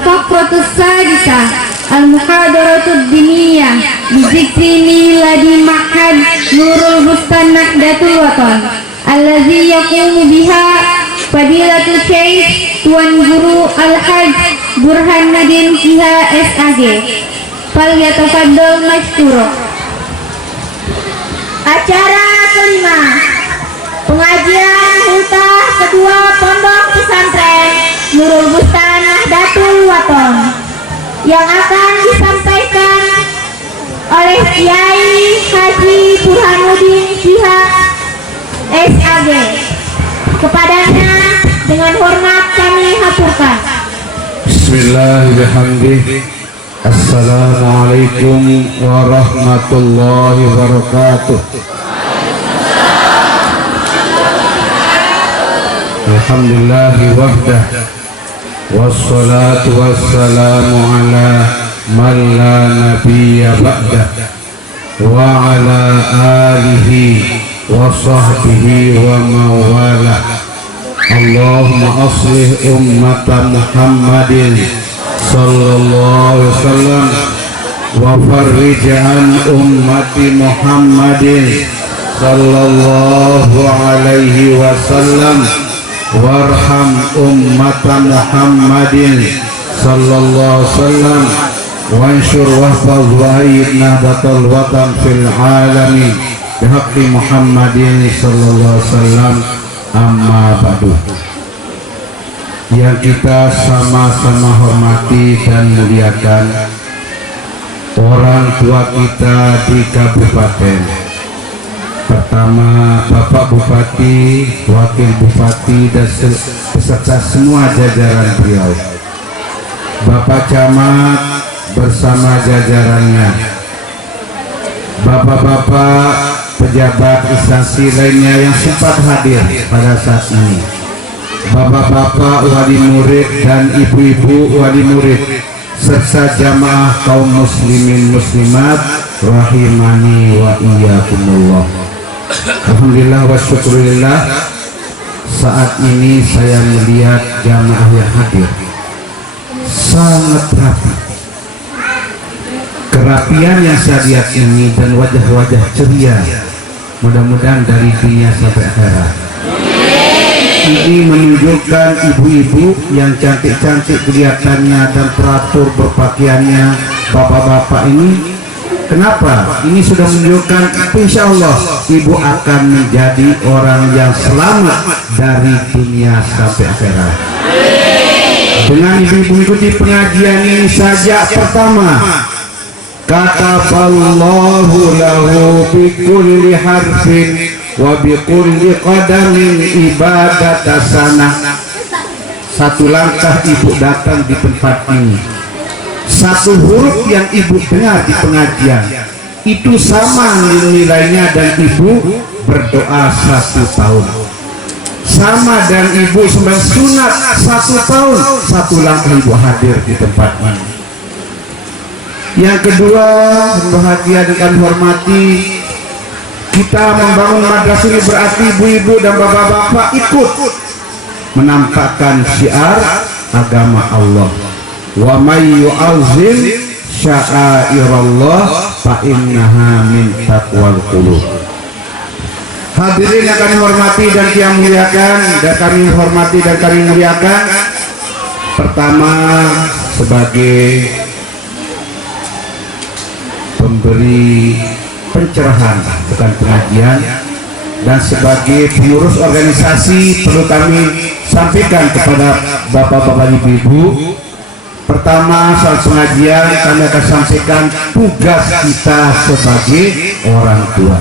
Al-Faqratus Sadisah Al-Muhadaratud Diniyah Bizikri Miladi Ma'had Nurul Bustan Nahdlatul Watan Allazi yaqumu biha Fadilatul Syekh Tuan Guru Al-Hajj Burhanuddin Kiha SAG. Falyatafaddal mashkura. Acara kelima, pengajian ultah kedua Pondok Pesantren Nurul Bustan Nahdlatul Watan yang akan disampaikan oleh Kiai Haji Burhanuddin Kiha SAG. Kepadanya dengan hormat kami haturkan. Bismillahirrahmanirrahim. Assalamualaikum warahmatullahi wabarakatuh. Alhamdulillahi wahdah, wassalatu wassalamu ala man la nabiyya ba'dah, wa ala alihi wa sahbihi wa mawalah. Allahumma aslih ummata Muhammadin sallallahu alaihi wasallam wa farrij an ummati Muhammadin sallallahu alaihi wasallam warham ummata Muhammadin sallallahu alaihi wasallam wanshur wahfaz wa'id nahdatul watan fil alamin bihaqqi Muhammadin sallallahu alaihi wasallam. Amma ba'du. Yang kita sama-sama hormati dan muliakan orang tua kita di kabupaten. Pertama, Bapak Bupati, Wakil Bupati dan beserta semua jajaran beliau. Bapak Camat bersama jajarannya. Bapak-bapak pejabat instansi lainnya yang sempat hadir pada saat ini, bapak-bapak wali murid dan ibu-ibu wali murid serta jamaah kaum muslimin muslimat rahimani wa iyyakumullah. Alhamdulillah wa syukurillah, saat ini saya melihat jamaah yang hadir sangat rapi. Kerapian yang saya lihat ini dan wajah-wajah ceria, mudah-mudahan dari dunia sampai akhirat. Ini menunjukkan ibu-ibu yang cantik-cantik kelihatannya dan teratur berpakaiannya, bapak-bapak ini. Kenapa? Ini sudah menunjukkan insya Allah ibu akan menjadi orang yang selamat dari dunia sampai akhirat. Dengan ibu-ibu ikuti pengajian ini saja, pertama, kataballahu lahu bikulli harfin wa bikulli qadamin ibadata sanah. Satu langkah ibu datang di tempat ini, satu huruf yang ibu dengar di pengajian itu sama nilainya dan ibu berdoa 1 tahun. Sama dan ibu sembahyang sunat 1 tahun, satu langkah ibu hadir di tempat ini. Yang kedua, bahagia dengan hormati, kita membangun madrasah ini berarti ibu-ibu dan bapak-bapak ikut menampakkan syiar agama Allah. Wa may yu'azzim sya'airallah fa innaha min taqwal qulub. Hadirin yang kami hormati dan kami muliakan, pertama sebagai pemberi pencerahan bukan pengajian dan sebagai pengurus organisasi perlu kami sampaikan kepada bapak-bapak ibu-ibu. Pertama, saat pengajian kami akan sampaikan tugas kita sebagai orang tua.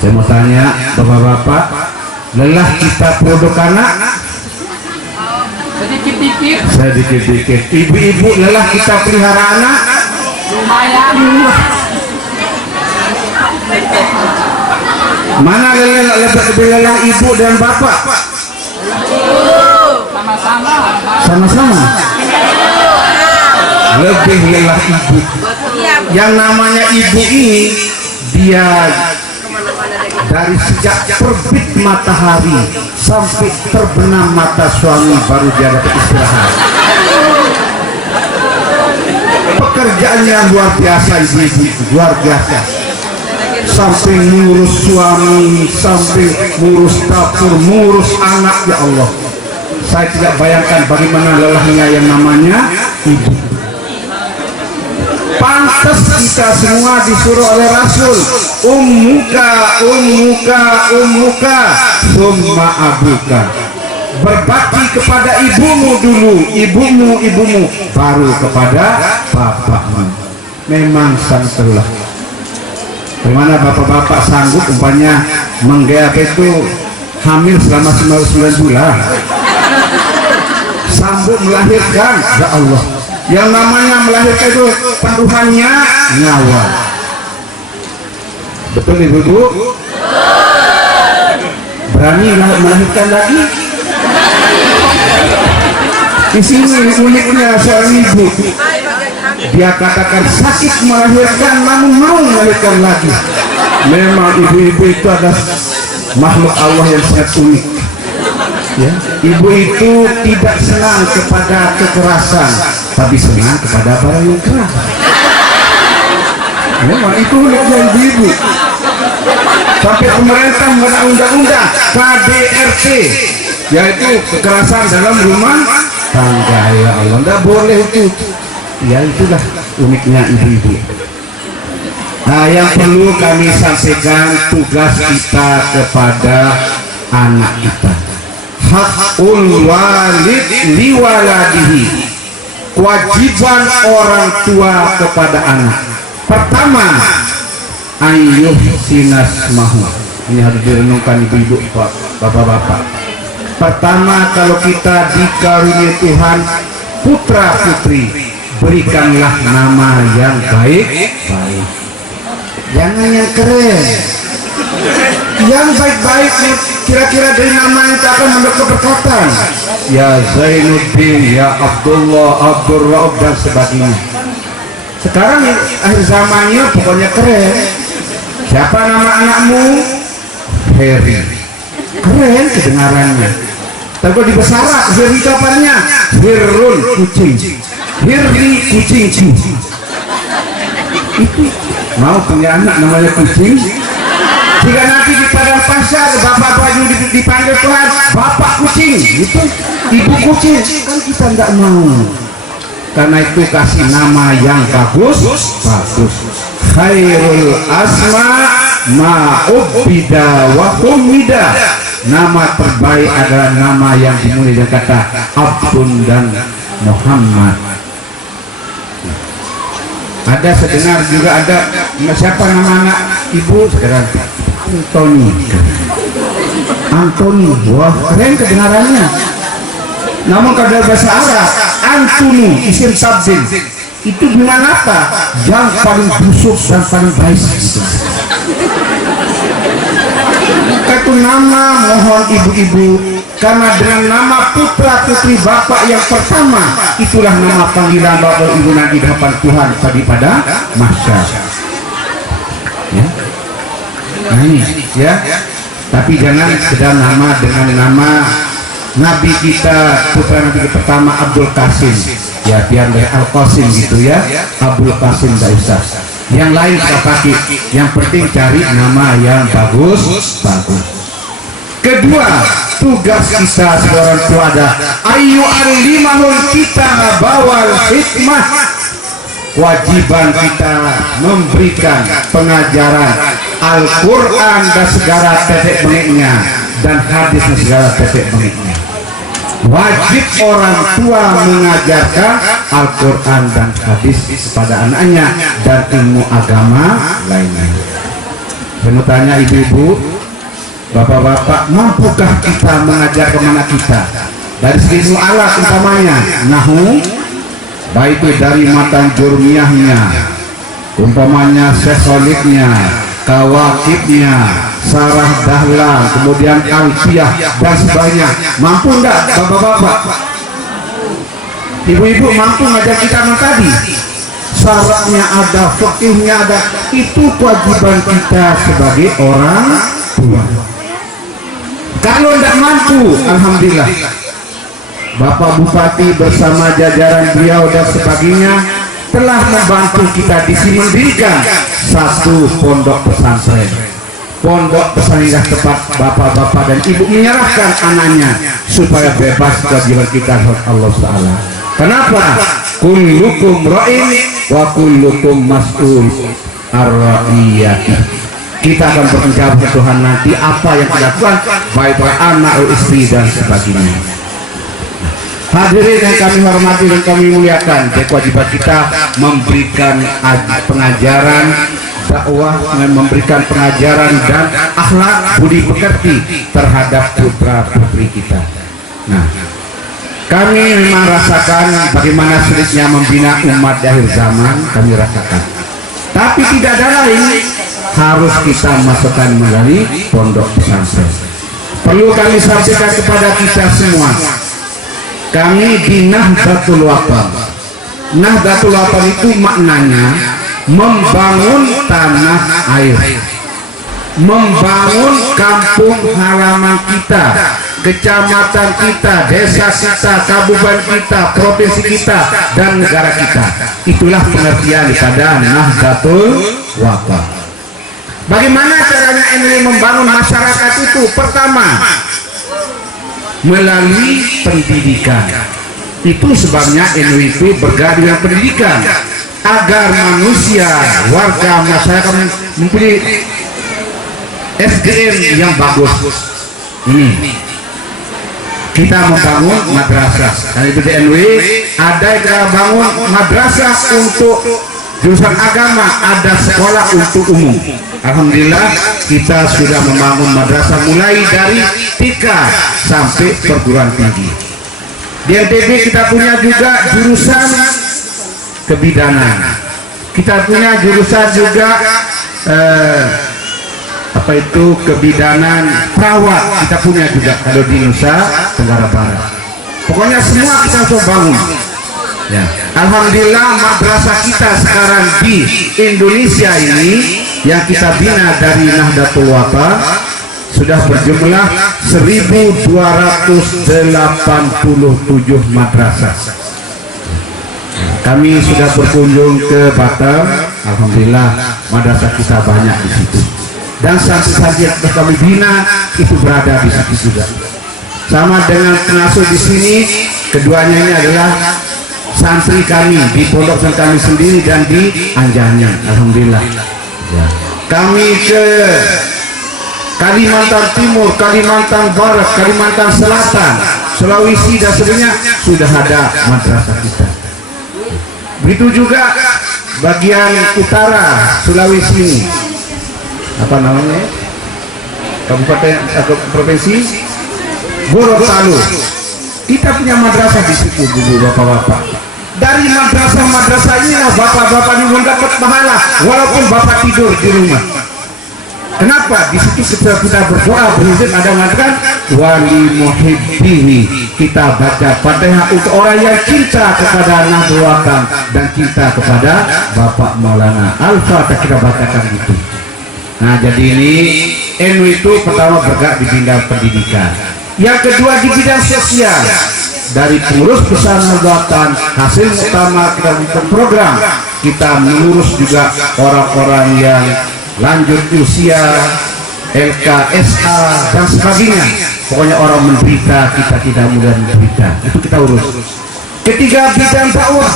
Saya mau tanya bapak-bapak, lelah kita produk anak? Sedikit-dikit. Ibu-ibu lelah kita pelihara anak? Lumayan. Mana lebih lelah ibu dan bapak? Sama-sama. Lebih lelah ibu. Yang namanya ibu ini, dia dari sejak terbit matahari sampai terbenam mata suami baru dia dapat istirahat. pekerjaannya luar biasa, ibu-ibu, luar biasa. Sampai ngurus suami, sampai ngurus dapur, ngurus anak, ya Allah. Saya tidak bayangkan bagaimana lelahnya yang namanya ibu. Pantas kita semua disuruh oleh Rasul, ummuka, ummuka, ummuka, summa abuka. Berbakti kepada ibumu dulu, ibumu, ibumu, baru kepada bapakmu. Memang sangatlah. Bagaimana bapak-bapak sanggup umpamanya menggaya itu hamil selama 9 bulan, sanggup melahirkan, ya Allah. Yang namanya melahirkan itu taruhannya nyawa. Betul ibu-ibu? Berani melahirkan lagi? Di sini uniknya seorang ibu, dia katakan sakit melahirkan namun mau melahirkan lagi. Memang ibu-ibu itu adalah makhluk Allah yang sangat unik, ya. Ibu itu tidak senang kepada kekerasan, tapi senang kepada barang yang keras. Memang itu uniknya ibu-ibu. Sampai pemerintah membuat undang-undang KDRT, yaitu kekerasan dalam rumah tangga, ya Allah, tidak boleh itu. Ya itulah uniknya ibu-ibu. Nah, yang perlu kami sampaikan tugas kita kepada anak kita. Hakul walid liwaladihi, kewajiban orang tua kepada anak. Pertama, ayyuh sinasmahu. Ini harus direnungkan ibu-ibu, bapak-bapak. Pertama, kalau kita dikaruniai Tuhan putra putri, berikanlah nama yang baik-baik. Jangan yang keren, yang baik-baik. Kira-kira dari nama itu akan membawa keberkatan. Ya Zainuddin, ya Abdullah, Abdul Raub dan sebagainya. Sekarang akhir zamannya pokoknya keren. Siapa nama anakmu? Heri. Keren kedengarannya. Tapi di Besara, Heri kapannya? Hirun, kucing. Hirli, kucing. Itu mau punya anak namanya kucing? Jika nanti di padang pasar bapak baju dipanggil Tuhan bapak kucing, itu ibu kucing, kan kita tidak mau. Karena itu kasih nama yang bagus. Khairul asma ma'ubida wa humida. Nama terbaik adalah nama yang dimulai dengan kata Abdun dan Muhammad. Ada sedengar juga ada siapa nama anak ibu sekarang? Antoni. Wah, keren kedengarannya. Namun kalau bahasa Arab Antunu isim tabdil itu gimana apa? Yang paling busuk dan paling baik. Itu nama mohon ibu-ibu, karena dengan nama putra putri bapak yang pertama itulah nama panggilan bapak ibu nanti di hadapan Tuhan tadi pada mahsyar. Ya. Nah ini ya. Tapi jangan sekedar nama dengan nama Nabi kita, putra Nabi kita pertama Abdul Qasim, ya biar dari Al Qasim gitu ya, Abdul Qasim tidak usah. Yang lain kita pakai, yang penting cari nama yang bagus. Kedua, tugas kita seorang tua ada ayu alimahul kita bawal hikmah. Kewajiban kita memberikan pengajaran Al-Quran dan segala tetek bengiknya dan hadis dan segala tetek bengiknya. Wajib orang tua mengajarkan Al-Quran dan hadis kepada anaknya dan ilmu agama lainnya. Saya mau tanya ibu-ibu, bapak-bapak, mampukah kita mengajar kemana kita? Dari segi ilmu alat umpamanya nahu, baik itu dari matan jurmiyahnya, umpamanya sesolidnya, kawakibnya, sarah dahlan, kemudian alfiyah dan sebagainya. Mampu enggak bapak-bapak? Ibu-ibu mampu ngajar kita tadi? Syaratnya ada, fikihnya ada. Itu kewajiban kita sebagai orang tua. Kalau tidak mampu, alhamdulillah, Bapak Bupati bersama jajaran beliau dan sebagainya telah membantu kita di sini mendirikan satu pondok pesantren. Pondok pesantren tempat bapak-bapak dan ibu menyerahkan anaknya supaya bebas kewajiban kita kepada Allah Taala. Kenapa? Kullukum ra'in wa kullukum mas'ul ar-ra'iyati. Kita akan bertanggung jawab ke Tuhan nanti apa yang kita lakukan, baik para anak, istri dan sebagainya. Hadirin yang kami hormati dan kami muliakan, kewajiban kita memberikan pengajaran dakwah, memberikan pengajaran dan akhlak budi pekerti terhadap putra putri kita. Nah, kami memang rasakan bagaimana sulitnya membina umat di akhir zaman, kami rasakan. Tapi tidak ada lain, harus kita masukkan melalui pondok pesantren. Perlu kami sampaikan kepada kita semua, kami di Nahdlatul Wathon. Nahdlatul Wathon itu maknanya membangun tanah air, membangun kampung halaman kita, kecamatan kita, desa kita, kabupaten kita, provinsi kita, dan negara kita. Itulah pengertian pada Nahdlatul Wathon. Bagaimana caranya ini membangun masyarakat itu? Pertama, melalui pendidikan. Itu sebabnya NU itu bergerak dengan pendidikan agar manusia, warga, masyarakat mempunyai SDM yang bagus. Ini kita membangun madrasah. Dan itu di NW ada kita bangun madrasah untuk jurusan agama, ada sekolah untuk umum. Alhamdulillah kita sudah membangun madrasah mulai dari TK sampai perguruan tinggi. Di NTB kita punya juga jurusan kebidanan. Kita punya jurusan juga apa itu kebidanan perawat, kita punya juga kalau di Nusa Tenggara Barat. Pokoknya semua kita coba bangun. Ya. Alhamdulillah madrasah kita sekarang di Indonesia ini yang kita bina dari Nahdlatul Wathon sudah berjumlah 1.287 madrasah. Kami sudah berkunjung ke Batam, alhamdulillah madrasah kita banyak di situ. Dan santri-santri yang kami bina itu berada di situ juga. Sama dengan pengasuh di sini, keduanya ini adalah santri kami di pondok kami sendiri dan di Anjangan, alhamdulillah. Ya. Kami ke Kalimantan Timur, Kalimantan Barat, Kalimantan Selatan, Sulawesi dan sebagainya sudah ada madrasah kita. Begitu juga bagian utara Sulawesi ini, apa namanya? Kabupaten atau provinsi Gorontalo. Kita punya madrasah di situ dulu, bapak-bapak. Dari madrasah inilah bapak-bapak ini mendapat pahala walaupun bapak tidur di rumah. Kenapa? Di situ kita berdoa berizin ada mengatakan wali muhibbihi, kita baca Fatihah untuk orang yang cinta kepada Nahdlatul Wathon dan cinta kepada Bapak Maulana Al-Fatihah, kita bacakan itu. Nah, jadi ini NU itu pertama bergerak di bidang pendidikan, yang kedua di bidang sosial. Dari pengurus besar Nahdlatul Wathon, hasil utama kita bikin program, kita mengurus juga orang-orang yang lanjut usia, LKSA dan sebagainya. Pokoknya orang menderita kita tidak mudah menderita, itu kita urus. Ketiga bidang dakwah,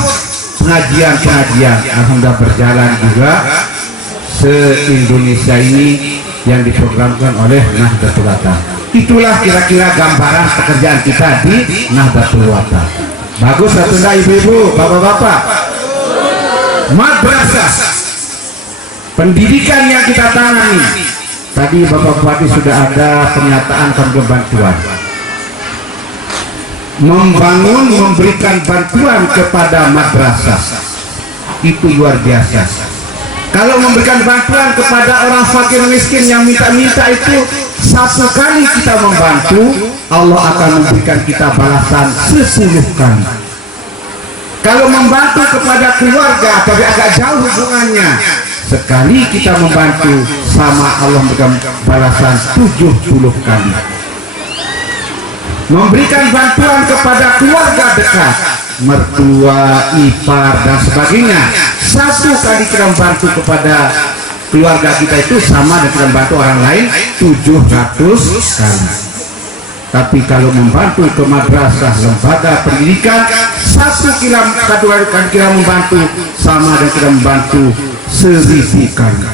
pengajian, alhamdulillah berjalan juga se-Indonesia ini yang diprogramkan oleh Nahdlatul Wathon. Itulah kira-kira gambaran pekerjaan kita di Nahdlatul Wathon. Bagus atau enggak ibu-ibu, bapak-bapak? Madrasah, pendidikan yang kita tangani. Tadi Bapak Bupati sudah ada pernyataan tentang bantuan. Membangun, memberikan bantuan kepada madrasah itu luar biasa. Kalau memberikan bantuan kepada orang fakir miskin yang minta-minta itu, satu kali kita membantu, Allah akan memberikan kita balasan 10 kali. Kalau membantu kepada keluarga tapi agak jauh hubungannya, sekali kita membantu sama Allah memberikan balasan 70 kali. Memberikan bantuan kepada keluarga dekat mertua, ipar dan sebagainya. Satu kali kita membantu kepada keluarga kita itu sama dengan kita membantu orang lain 700 kali. Tapi kalau membantu ke madrasah, lembaga pendidikan, satu kali kita membantu sama dengan kita membantu 1000 kali.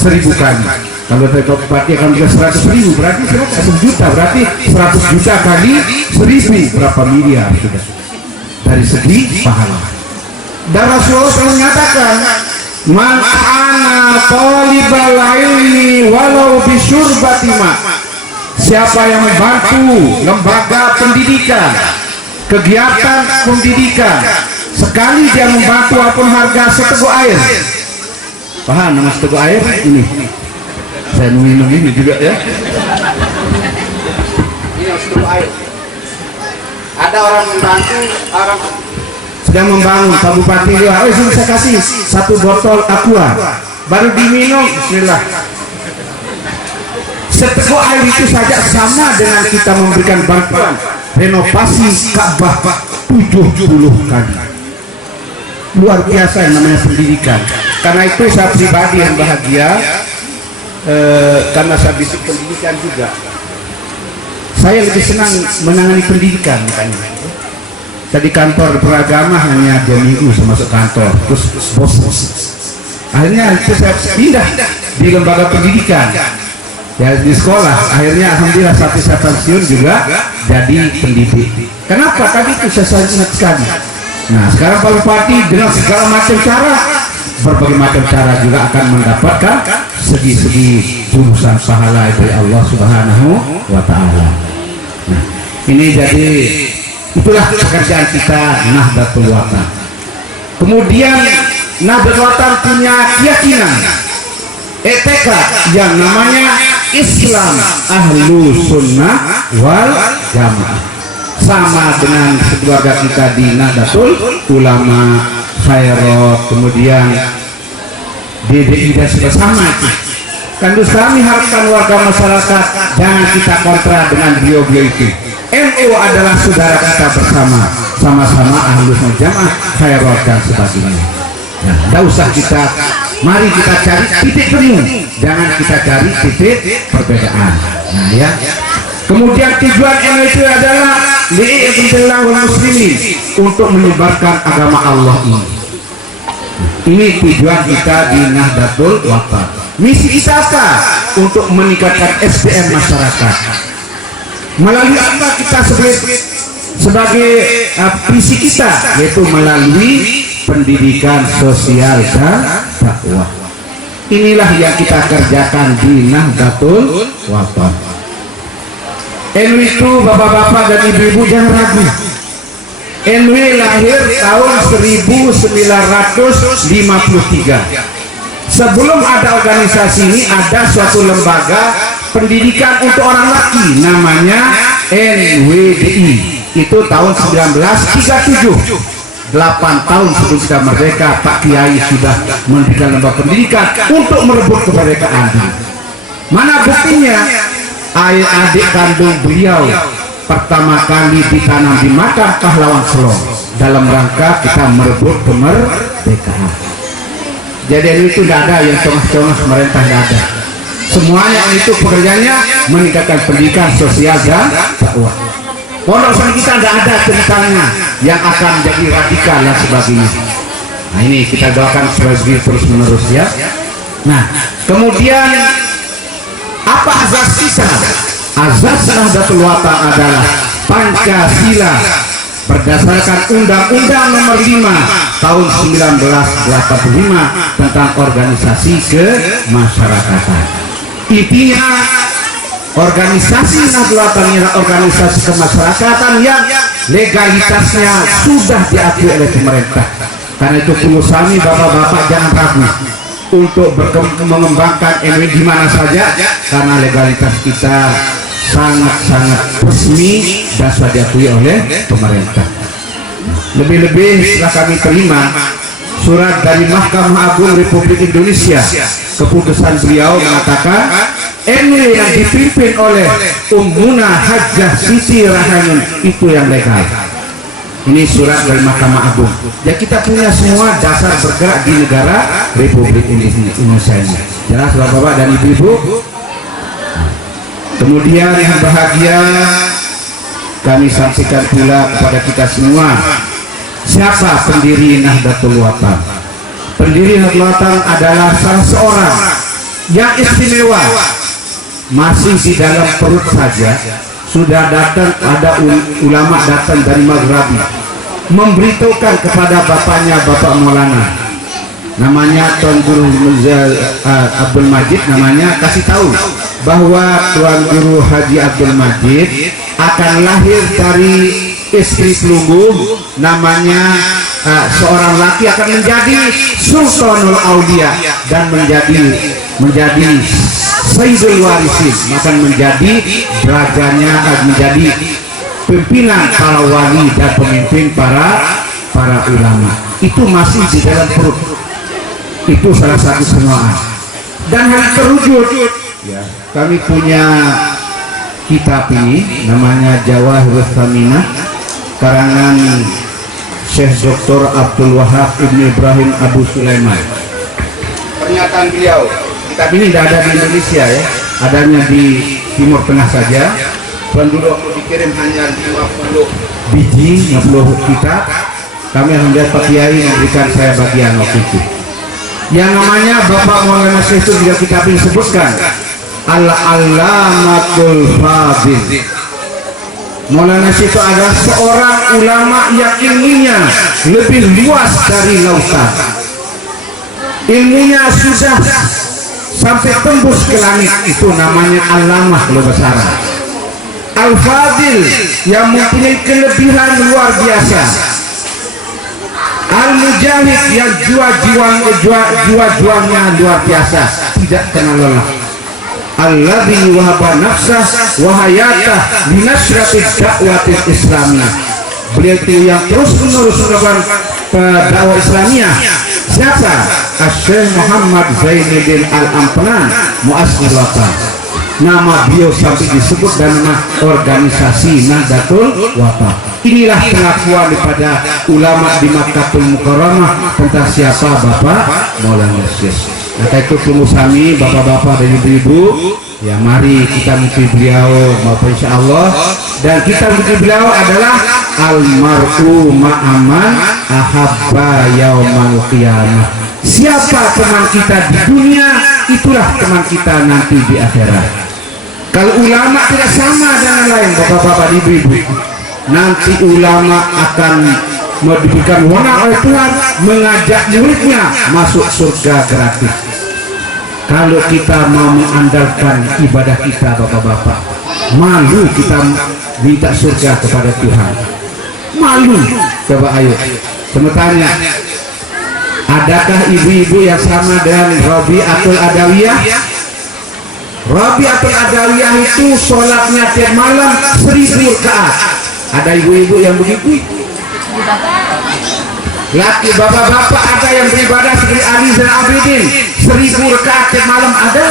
1000 kali. Kalau dari Bupati akan juga 100.000, berarti 100 juta, berarti 100 juta kali 1000, berapa miliar sudah dari segi pahala. Dan Rasulullah SAW menyatakan, man ana talibal ilmi walau bisyurbati ma. Siapa yang membantu lembaga pendidikan, kegiatan pendidikan, sekali dia membantu walaupun harga seteguk air. Paham nama seteguk air? Ini saya minum ini juga ya. Ini seteguk air. Ada orang membantu, orang sedang membangun, Pak Bupati juga, saya kasih 1 botol aqua, baru diminum, bismillah. Seteguk air itu saja sama dengan kita memberikan bantuan renovasi Ka'bah 70 kali. Luar biasa yang namanya pendidikan. Karena itu saya pribadi yang bahagia, karena saya bisik pendidikan juga. Saya lebih senang menangani pendidikan makanya. Tadi kantor beragama hanya 2 minggu masuk kantor, terus bos. Akhirnya itu saya pindah di lembaga pendidikan. Ya di sekolah, akhirnya alhamdulillah sampai saya pensiun juga jadi pendidik. Kenapa? Tadi itu saya ingat sekali. Nah sekarang Pak Bupati dengan segala macam cara, berbagai macam cara juga akan mendapatkan segi-segi jurusan pahala dari Allah Subhanahu wa Ta'ala. Nah ini jadi itulah pekerjaan kita Nahdlatul Watan. Kemudian Nahdlatul Watan punya keyakinan, tekad yang namanya Islam Ahlu Sunnah wal Jamaah. Sama dengan keluarga kita di Nahdlatul Ulama, Khairot, kemudian DDI dan sama itu. Kan kami harapkan warga masyarakat jangan kita kontra dengan beliau-beliau itu. NU adalah saudara kita bersama, sama-sama Ahlu Sunnah Jamaah, Khairot dan sebagainya. Nah, tidak usah kita, mari kita cari titik temu, jangan kita cari titik perbedaan. Nah ya. Kemudian tujuan NU itu adalah li'idillah wal muslimin, untuk menyebarkan agama Allah ini. Ini tujuan kita di Nahdlatul Watan. Misi kita apa? Untuk meningkatkan SDM masyarakat. Melalui apa kita sebagai visi kita, yaitu melalui pendidikan sosial dan dakwah. Inilah yang kita kerjakan di Nahdlatul Watan. NU itu bapak-bapak dan ibu-ibu jangan ragu. NU lahir tahun 1953. Sebelum ada organisasi ini ada suatu lembaga pendidikan untuk orang laki namanya NWDI. Itu tahun 1937. 8 tahun sebelum kita merdeka, Pak Kiai sudah mendirikan lembaga pendidikan untuk merebut kemerdekaan. Mana buktinya? Adik kandung beliau pertama kali ditanam di Makam Pahlawan Selong dalam rangka kita merebut kemerdekaan. Jadi itu tidak ada yang congah-congah pemerintah, tidak ada. Semuanya itu pekerjaannya meningkatkan pendidikan sosial dan dakwah. Pondok pesantren kita tidak ada ceritanya yang akan jadi radikal dan sebagainya. Nah ini kita doakan sebagai terus menerus ya. Nah kemudian apa azas kita? Azas Nahdlatul Watan adalah Pancasila berdasarkan Undang-Undang Nomor 5 Tahun 1945 tentang organisasi kemasyarakatan. Intinya organisasi Nahdlatul Watan adalah organisasi kemasyarakatan yang legalitasnya sudah diakui oleh pemerintah. Karena itu perlu kami bapak-bapak jangan ragu untuk mengembangkan NU di mana saja, karena legalitas kita sangat-sangat resmi dan sudah diakui oleh pemerintah. Lebih-lebih setelah kami terima surat dari Mahkamah Agung Republik Indonesia, keputusan beliau mengatakan NU yang dipimpin oleh Ummuna Hajjah Siti Rahayu itu yang legal. Ini surat dari Mahkamah Agung. Ya kita punya semua dasar bergerak di negara Republik Indonesia ini. Jelas Bapak-bapak dan Ibu-ibu. Kemudian yang bahagia, kami sampaikan pula kepada kita semua, siapa pendiri Nahdlatul Wathon? Pendiri Nahdlatul Wathon adalah salah seorang yang istimewa. Masih di dalam perut saja sudah datang, ada ulama datang dari Maghribi memberitahukan kepada bapaknya, Bapak Maulana, namanya Tuan Guru Abdul Majid, namanya kasih tahu bahwa Tuan Guru Haji Abdul Majid akan lahir dari istri pelunggu, namanya seorang laki akan menjadi Sultanul Aulia dan menjadi Sayyidul Warisin, akan menjadi rajanya, akan menjadi pimpinan para wali dan pemimpin para ulama. Itu masih di dalam perut. Itu salah satu semuaan. Dan hal terwujud. Ya, kami punya kitab ini namanya Jawahirul Thaminah karangan Syekh Dr. Abdul Wahab Ibn Ibrahim Abu Sulaiman. Pernyataan beliau, kitab ini tidak ada di Indonesia ya, adanya di Timur Tengah saja. Tuan Guru dikirim hanya 50 biji, 50 kitab. Kami alhamdulillah Pak Kiai memberikan saya bagian waktu itu. Yang namanya Bapak Maulana Syekh itu juga kitab ini sebutkan Al-Allamatul Fadil. Maulana Syekh itu adalah seorang ulama yang ilmunya lebih luas dari lautan. Ilmunya sudah sampai tembus ke langit, itu namanya Allamah kalau bahasa Arab. Al-Fadil yang mempunyai kelebihan luar biasa. Al-Mujahid yang jiwa-jiwanya luar biasa, tidak kenal lelah. Alladzi wahaba nafsah wa hayatah linasrati da'watil islamiyah. Beliau itu yang terus-menerus melakukan dakwah Islamiyah. Siapa? Syekh Muhammad Zainuddin Al-Amplan, Muassil Wathon. Nama beliau sampai disebut dan nama organisasi Nahdlatul Wathon. Inilah pengakuan daripada ulama di Makkahul Mukarramah tentang siapa Bapak Maulana Syekh. Maka itu tunggu kami bapak-bapak dan ibu-ibu, ya mari kita mengikuti beliau Bapak insya Allah. Dan kita mengikuti beliau adalah almar'u ma'aman ahabba yaumal qiyamah. Siapa teman kita di dunia, itulah teman kita nanti di akhirat. Kalau ulama tidak sama dengan lain bapak-bapak dan ibu-ibu, nanti ulama akan diberikan wewenang oleh Tuhan mengajak muridnya masuk surga gratis. Kalau kita mau mengandalkan ibadah kita bapak-bapak, malu kita minta surga kepada Tuhan, malu. Coba ayo tanya, adakah ibu-ibu yang sama dengan Rabi'atul Adawiyah? Rabi'atul Adawiyah itu sholatnya tiap malam 1000 rakaat. Ada ibu-ibu yang begitu? Laki bapak-bapak ada yang beribadah seperti Ali dan Abidin 1000 rakaat tiap malam ada?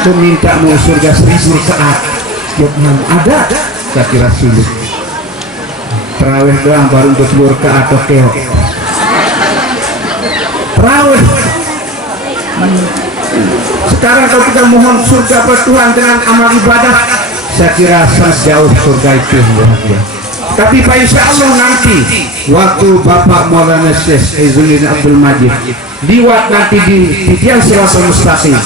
Itu minta mau surga 1000 rakaat tiap malam ada? Saya kira sulit. Terawih doang baru 20 rakaat atau keok. Terawih. Sekarang kalau kita mohon surga pada Tuhan dengan amal ibadah, saya kira sangat jauh surga itu bahagia. Tapi Pak insya Allah nanti waktu Bapak Maulana Syekh Izzuddin Abdul Majid liwat nanti di tiang siratal mustaqim,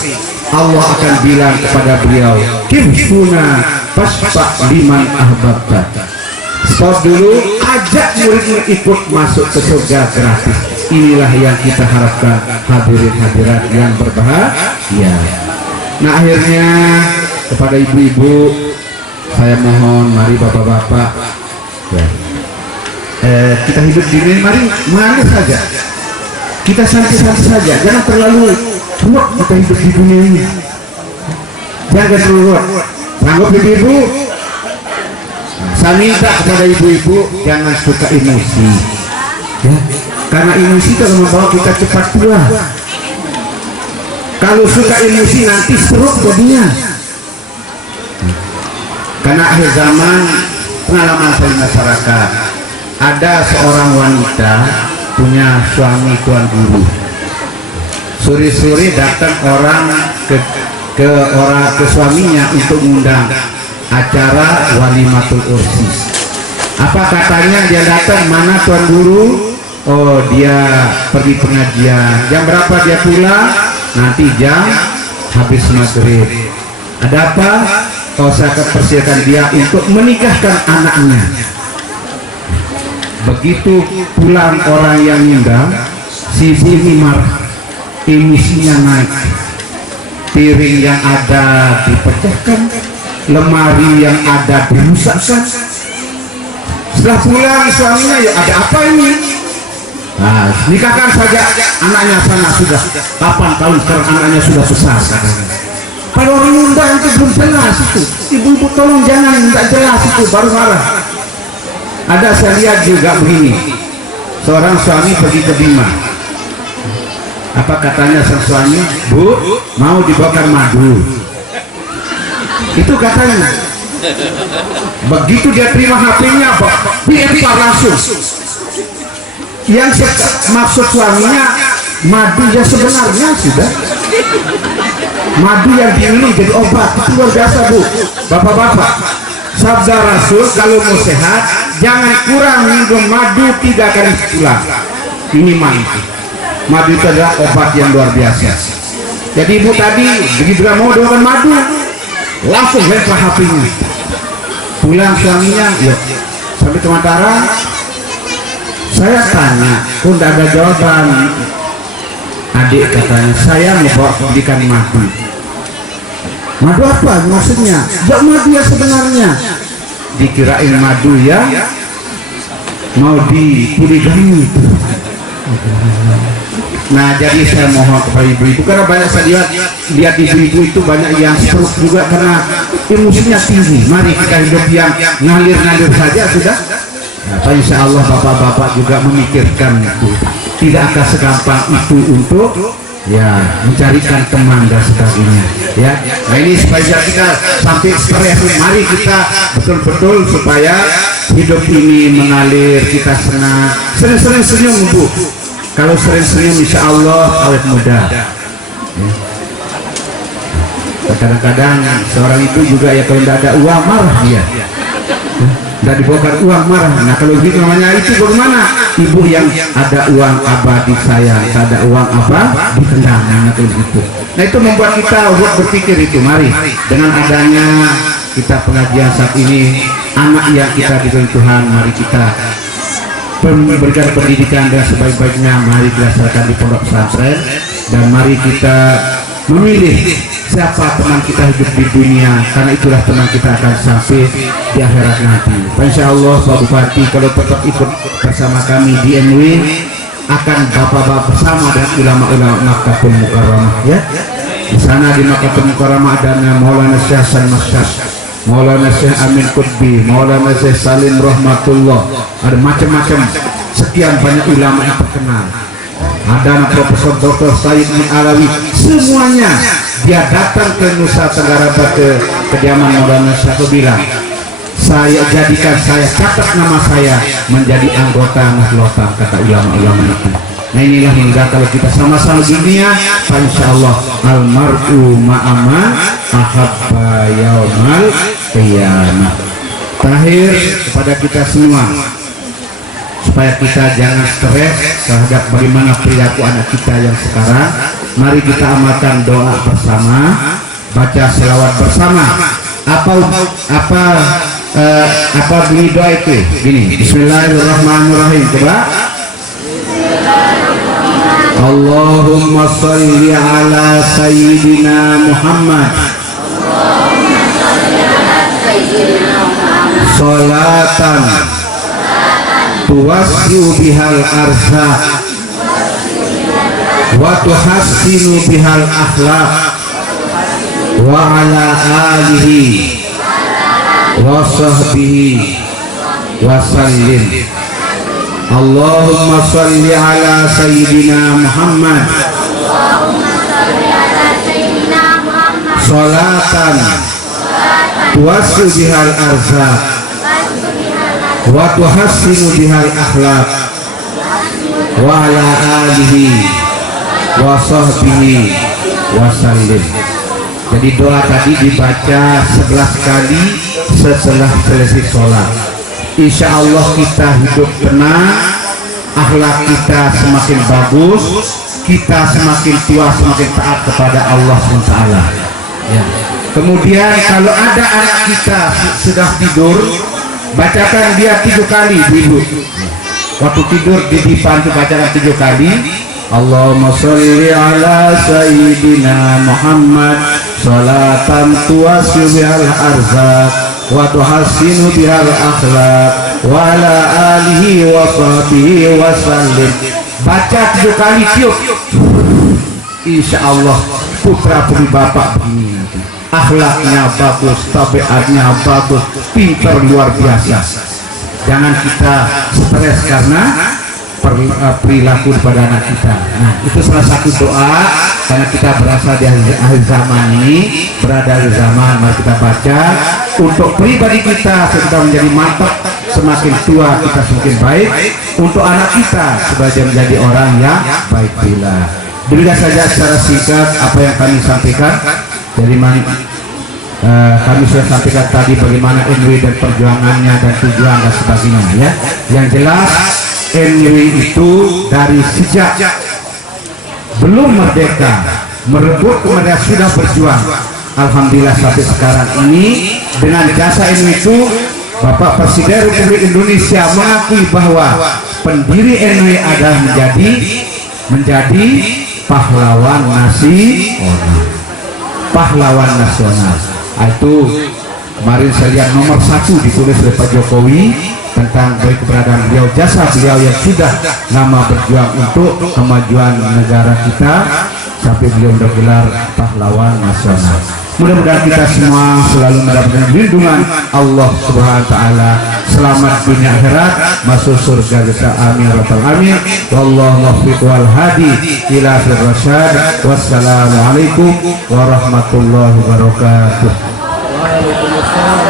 Allah akan bilang kepada beliau, kimfuna fasfa liman ahbabta. Stop dulu, ajak murid ikut masuk ke surga gratis. Inilah yang kita harapkan hadirin hadirat yang berbahagia. Nah akhirnya kepada ibu-ibu saya mohon, mari bapak-bapak ya. Kita hidup di dunia, mari mengalir saja, kita santai-santai saja, jangan terlalu ruwet kita hidup di dunia ini, jangan terlalu ruwet. Sanggup ibu-ibu? Saya minta kepada ibu-ibu jangan suka emosi ya, karena emosi itu membawa kita cepat tua. Kalau suka emosi nanti stroke jadinya. Karena akhir zaman pengalaman saya masyarakat, ada seorang wanita punya suami tuan guru. Sore-sore datang orang ke suaminya untuk mengundang acara walimatul ursi. Apa katanya dia datang, mana tuan guru? Oh, dia pergi pengajian. Jam berapa dia pulang? Nanti jam habis maghrib. Ada apa? Oh, saya akan persiapkan dia untuk menikahkan anaknya. Begitu pulang orang yang ngundang, si ibu ini marah, emosinya naik, piring yang ada dipecahkan, lemari yang ada dirusakkan. Setelah pulang suaminya, ya ada apa ini? Nah, nikahkan saja anaknya sana, sudah 8 tahun sekarang anaknya sudah besar. Kalau orang undang itu belum jelas itu, ibu-ibu tolong jangan, tidak jelas itu, baru marah. Ada saya lihat juga begini, seorang suami pergi ke Bima. Apa katanya sang suami? Bu, mau dibakar madu. Itu katanya. Begitu dia terima HP-nya, dilempar langsung. Yang maksud suaminya madu yang sebenarnya sudah. Madu yang diminum jadi obat, itu luar biasa bu. Bapak-bapak, sabda Rasul kalau mau sehat jangan kurang minum madu 3 kali sebulan minimal. Madu itu adalah obat yang luar biasa. Jadi ibu tadi begitu mau doakan madu, langsung lempar HP-nya. Pulang suaminya, yuk sampai Tematara. Saya tanya, pun tidak ada jawaban. Adik katanya, saya mau bawa pendidikan madu. Madu apa maksudnya? Ya madu ya sebenarnya. Dikirain madu ya mau dipoligami. Nah, jadi saya mohon kepada ibu-ibu, karena banyak saya lihat ibu-ibu itu banyak yang stroke juga karena emosinya tinggi. Mari kita hidup yang ngalir-ngalir saja sudah. Nah, insya Allah bapak-bapak juga memikirkan itu. Tidak akan segampang itu untuk ya mencarikan teman dan sebagainya. Ya, nah ini supaya kita sampai stres. Mari kita betul-betul supaya hidup ini mengalir, kita senang, sering-sering senyum bu. Kalau sering senyum insya Allah awet muda. Ya. Kadang-kadang seorang itu juga ya kalau tidak ada uang marah dia. Tidak dibongkar uang marah. Nah kalau gitu namanya itu bagaimana? Ibu yang ada uang abadi sayang, ada uang apa ditendang. Nah itu. Nah itu membuat kita buat berpikir itu. Mari dengan adanya kita pengajian saat ini, anak yang kita diberi Tuhan, mari kita memberikan pendidikan dengan sebaik-baiknya. Mari kita serahkan di pondok pesantren dan mari kita memilih siapa teman kita hidup di dunia, karena itulah teman kita akan sampai di akhirat nanti. Insya Allah Pak Bupati kalau tetap ikut bersama kami di NW akan bapak-bapak bersama dengan ulama-ulama Makkahul Mukarramah ya. Di sana di Makkahul Mukarramah ada Maulana Syekh Salim Masyad, Maulana Syekh Amin Qutbi, Maulana Syekh Salim Rahmatullah, ada macam-macam sekian banyak ulama yang terkenal. Ada Profesor Dr. Said bin Alawi, semuanya dia datang ke Nusa Tenggara Barat ke kediaman Maulana Syekh bilang, saya jadikan, saya catat nama saya menjadi anggota Nahdlatul, kata ulama-ulama itu. Nah inilah hingga kalau kita sama-sama dunia, insya Allah almar'u ma'ama ahabba yaumal qiyamah. Terakhir kepada kita semua, supaya kita jangan stres terhadap bagaimana perilaku anak kita yang sekarang, mari kita amalkan doa bersama, baca selawat bersama. Apa bunyi doa itu? Gini, Bismillahirrahmanirrahim. Coba. Allahumma sholli ala sayyidina Muhammad sholatan tuwasi'u bihal arzaq wa tuhassinu bihal akhlaq wa ala alihi wa sahbihi wa sallim. Allahumma sholli ala sayyidina Muhammad sholatan tuwasi'u bihal arzaq wa tuhassinu bihal akhlaq wa ala alihi wa sahbihi wa sallim. Jadi doa tadi dibaca 11 kali setelah selesai sholat. Insya Allah kita hidup tenang, akhlak kita semakin bagus, kita semakin tua semakin taat kepada Allah SWT. Ya. Kemudian kalau ada anak kita sudah tidur, bacakan dia 3 kali dulu. Waktu tidur dibantu bacakan 3 kali. Allahumma sholli ala sayyidina Muhammad sholatan tuwasyu bihal arzaq wa tuhassinu bihal akhlaq wa ala alihi wa sahbihi wa sallim. Baca 3 kali tiup. Insya Allah putra putri bapak begini nanti, akhlaknya bagus, tabiatnya bagus, pintar luar biasa. Jangan kita stres karena perilaku pada anak kita. Nah, itu salah satu doa karena kita berasal di akhir zaman ini, berada di zaman. Mari kita baca untuk pribadi kita supaya menjadi mantap, semakin tua kita semakin baik, untuk anak kita supaya menjadi orang yang baik pula. Demikian saja secara singkat apa yang kami sampaikan. Dari kami sudah sampaikan tadi bagaimana NW dan perjuangannya dan tujuan dan sebagainya, ya. Yang jelas NW itu dari sejak belum merdeka merebut kemerdekaan sudah berjuang. Alhamdulillah sampai sekarang ini dengan jasa NW itu Bapak Presiden Republik Indonesia mengakui bahwa pendiri NW adalah menjadi pahlawan nasional. Pahlawan nasional. Itu kemarin saya lihat nomor 1 ditulis oleh Pak Jokowi tentang keberadaan beliau, jasa beliau yang sudah lama berjuang untuk kemajuan negara kita sampai beliau bergelar pahlawan nasional. Mudah-mudahan kita semua selalu mendapatkan lindungan Allah Subhanahu wa taala, selamat dunia akhirat, masuk surga kita, amin ya rabbal alamin. Wallahu muwaffiq wal hadi ila siratal. Wassalamualaikum warahmatullahi wabarakatuh. Waalaikumsalam.